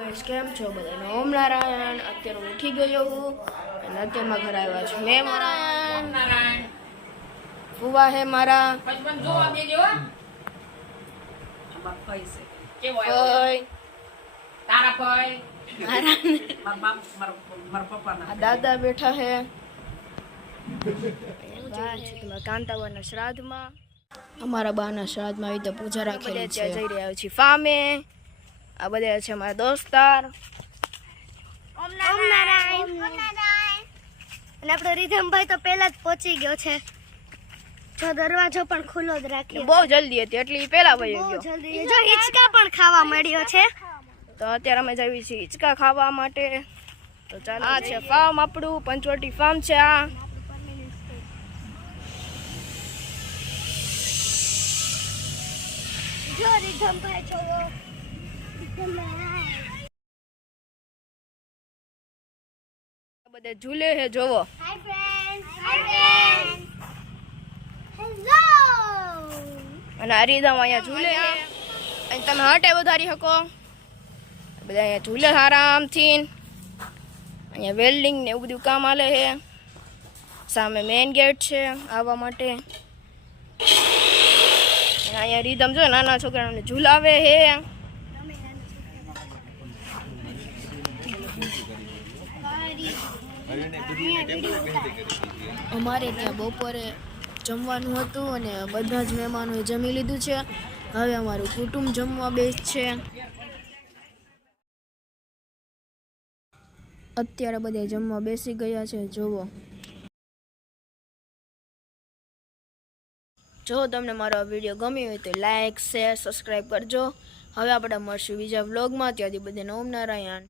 Guys કેમ છો બધાને ઓમ નારાયણ। અત્યારે હું ઉઠી ગયો હું અને અત્યારમાં ઘરે આવ્યા છે મેં નારાયણ ફુવા હે મારા દાદા બેઠા હે કાંતાબાના શ્રાદ્ધમાં અમારા બાના શ્રાદ્ધમાં આવી તો પૂજા રાખેલી છે। જઈ રહ્યા છીએ ફામે। આ બધા છે મારા દોસ્તાર। ઓમ નારાયણ અને આપણો રીધમભાઈ તો પહેલા જ પહોંચી ગયો છે। જો દરવાજો પણ ખુલ્લો જ રાખ્યો। બહુ જલ્દી હતી એટલે પેલા વયો ગયો। જલ્દી જો હિંચકા પણ ખાવા મળ્યો છે। તો અત્યારે અમે જઈએ છીએ હિંચકા ખાવા માટે। તો ચાલો આ છે ફાર્મ આપણું પંચવટી ફાર્મ છે। આ જો રીધમભાઈ જોવો બધા ઝૂલે હે જોવો। હાય ફ્રેન્ડ્સ હેલો અને આ રીધમ અહીંયા ઝૂલે હે અને તમે હટે વધારી શકો। બધા અહીંયા ઝૂલે આરામથી। અહીંયા વેલ્ડિંગ ને એવું બધું કામ હાલે છે। સામે મેઇન ગેટ છે આવવા માટે। અહીંયા રીધમ જો નાના છોકરાઓને ઝૂલાવે હે। અમારે ત્યાં બપોરે જમવાનું હતું અને બધા જ મહેમાનોએ જમી લીધું છે। હવે અમારું કુટુંબ જમવા બેસશે। અત્યારે બધા જમવા બેસી ગયા છે જોવો। જો તમને મારો આ વિડીયો ગમ્યો હોય તો લાઈક શેર સબસ્ક્રાઈબ કરજો। હવે આપણે મળશું બીજા વ્લોગમાં। ત્યાંથી બધાને ઓમ નારાયણ।